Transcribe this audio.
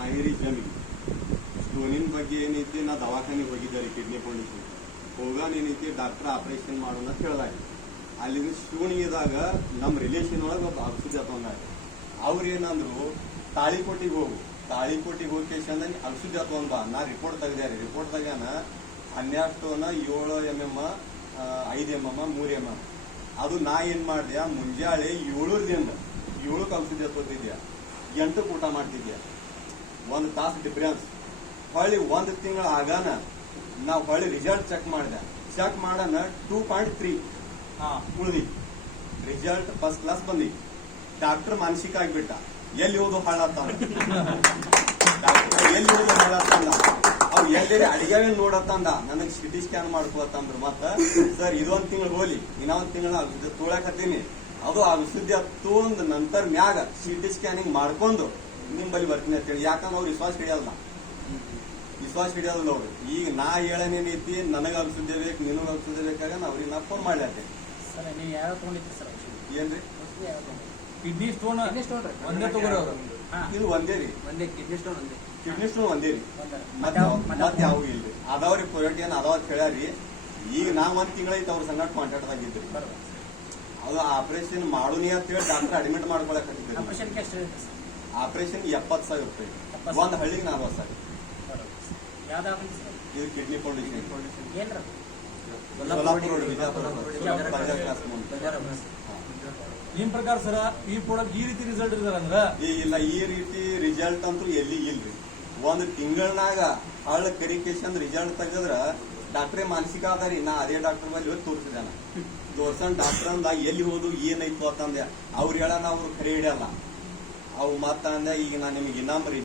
ಆಹಿರಿ ಜಮಿ ಸ್ಟೋನಿನ ಬಗ್ಗೆ ಏನೈತಿ ನಾ ದವಾಖಾನೆಗೆ ಹೋಗಿದ್ದೆ ರೀ, ಕಿಡ್ನಿ ಕಂಡೀಷನ್ ಹೋಗಾನ ಏನೈತಿ ಡಾಕ್ಟರ್ ಆಪರೇಷನ್ ಮಾಡೋಣ ಅಂತ ಹೇಳ್ದಾಗ ಅಲ್ಲಿಂದ ಇದ್ದಾಗ ನಮ್ಮ ರಿಲೇಷನ್ ಒಳಗೆ ಒಬ್ಬ ಔಷಧಿ ಅತ್ತವಂಗ ಅವ್ರು ಏನಂದ್ರು, ತಾಳಿಕೋಟಿಗೆ ಹೋಗು. ತಾಳಿಕೋಟಿಗೆ ಹೋಗಿ ಕೇಶನ್ ಔಷಧಿ ಅತ್ತವಂದ್ ಬಾ, ನಾ ರಿಪೋರ್ಟ್ ತೆಗ್ದ್ಯಾರಿ ರಿಪೋರ್ಟ್ ತೆಗ್ಯಾನ ಹನ್ನೆರಡು ಟೋನ ಏಳು ಎಂ ಎಂ ಐದು ಎಂ ಎಂ ಮೂರು ಎಂ ಎಂ ಅದು ನಾ ಏನ್ ಮಾಡ್ದೆ ಮುಂಜಾಳೆ ಏಳೂರ್ದಿಂದ ಏಳಕ್ಕೆ ಔಷಧಿ ಹತ್ತೋತಿದ್ಯಾ ಎಂಟು ಊಟ ಮಾಡ್ತಿದ್ಯಾ ಒಂದು ತಾಸು ಡಿಫ್ರೆನ್ಸ್ ಹೊಳ್ಳಿ ಒಂದು ತಿಂಗಳ ಆಗಾನ ನಾವು ಹೊಳ್ಳಿ ರಿಸಲ್ಟ್ ಚೆಕ್ ಮಾಡಿದೆ. ಚೆಕ್ ಮಾಡನ ಟೂ ಪಾಯಿಂಟ್ ತ್ರೀ ಉಳಿದಿ. ರಿಸಲ್ಟ್ ಫಸ್ಟ್ ಕ್ಲಾಸ್ ಬಂದಿ. ಡಾಕ್ಟರ್ ಮಾನಸಿಕ ಆಗ್ಬಿಟ್ಟ. ಎಲ್ಲಿ ಓದು ಹಾಳಾತ? ಡಾಕ್ಟರ್ ಎಲ್ಲಿ ಓದು ಹಾಳಾತಂದ ಅವ್ ಎಲ್ಲಿ ಅಡಿಗೆ ನೋಡತ್ತಂದ ನನಗೆ ಸಿಟಿ ಸ್ಕ್ಯಾನ್ ಮಾಡ್ಕೋತಂದ್ರು ಮತ್ತ ಸರ್ ಇದೊಂದ್ ತಿಂಗಳು ಹೋಲಿ ಇನ್ನೊಂದ್ ತಿಂಗಳ ತೋಳಕತ್ತೀನಿ ಅದು ಆ ಔಷಧಿ ತೊಂದ್ ನಂತರ ಮ್ಯಾಗ ಸಿಟಿ ಸ್ಕ್ಯಾನಿಂಗ್ ಮಾಡ್ಕೊಂಡು ನಿಂಬಲ್ಲಿ ಬರ್ತೀನಿ ಅಂತ ಹೇಳಿ. ಯಾಕಂದ್ರೆ ಅವ್ರು ವಿಶ್ವಾಸ ಹಿಡಿಯಲ್ಲ. ವಿಶ್ವಾಸ ಹಿಡಿಯೋದಿಲ್ಲ ಅವ್ರು ಈಗ ನಾ ಹೇಳನೇನೈತಿ ನನಗ ಔಷಧಿ ಬೇಕು ನಿನ್ನ ಔಷಧಿ ಬೇಕಾಗ ನಾ ಅವ್ರಿಗೆ ನಾ ಫೋನ್ ಮಾಡ್ಲಾತೆ ಸರ್ ನೀವು ಯಾವ ತಗೊಂಡಿದ್ರಿ ಸರ್ ಏನ್ರಿ? ಕಿಡ್ನಿ ಸ್ಟೋನ್ ಕಿಡ್ನಿ ಸ್ಟೋನ್ ರೀ. ಒಂದೇ ತಗೋರಿ ಅವರು. ಇದು ಒಂದೇ ರೀ. ಒಂದೇ ಕಿಡ್ನಿ ಸ್ಟೋನ್ ಒಂದೇ. ಕಿಡ್ನಿ ಸ್ಟೋನ್ ಒಂದೇ ರೀ. ಮತ್ತೆ ಮತ್ ಮತ್ ಯಾವ ಇಲ್ರಿ. ಅದಾವ್ರಿ ಪ್ರೊಡಕ್ಟ್ ಏನ್ ಅದಾವ ಅಂತ ಹೇಳ್ಯಾರಿ ಈಗ ನಾ ಒಂದ್ ತಿಂಗಳೈತೆ ಅವ್ರ ಸಂಗಟ ಕಾಂಟ್ಯಾಕ್ಟ್ ಆಗಿದ್ರಿ ಅದು ಆಪರೇಷನ್ ಮಾಡುನಿ ಅಂತ ಹೇಳಿ ಡಾಕ್ಟರ್ ಅಡ್ಮಿಟ್ ಮಾಡ್ಕೊಳಕ್ ಆಪರೇಷನ್ ಎಷ್ಟು ಆಪರೇಷನ್ ಎಪ್ಪತ್ ಸಾವಿರ ರೂಪಾಯಿ ಒಂದು ಹಳ್ಳಿಗೆ ನಲ್ವತ್ ಸಾವಿರ. ಸರ್. ಇದು ಕಿಡ್ನಿ ಫೌಂಡೇಶನ್ ಏನ್ರ. ನಿಮ್ ಪ್ರಕಾರ ಸರ ಈ ಪ್ರಾಡಕ್ಟ್ ಈ ರೀತಿ ರಿಸಲ್ಟ್ ಇರ್ತಾರ ಅಂದ್ರ? ಇಲ್ಲ ಈ ರೀತಿ ರಿಸಲ್ಟ್ ಅಂತೂ ಎಲ್ಲಿ ಇಲ್ರಿ. ಒಂದ್ ತಿಂಗಳನಾಗ ಹಳ್ಳ ಕರಿಕೇಶನ್ ರಿಸಲ್ಟ್ ತೆಗದ್ರ ಡಾಕ್ಟ್ರೇ ಮಾನಸಿಕ ಅದಾರಿ ನಾ ಅದೇ ಡಾಕ್ಟರ್ ಬಲ್ಲಿ ಹೋಗಿ ನಾ ತೋರ್ಸನ್ ಡಾಕ್ಟರ್ ಅಂದ ಎಲ್ಲಿ ಹೋದು ಏನಾಯ್ತು ಅಂತಂದೆ. ಅವ್ರು ಹೇಳನ ಅವ್ರು ಕರೆ ಹಿಡಿಯಲ್ಲ. ಅವು ಮತ್ತ ಅಂದೆ ಈಗ ನಾನು ನಿಮಗೆ ಇನ್ನೊಂದು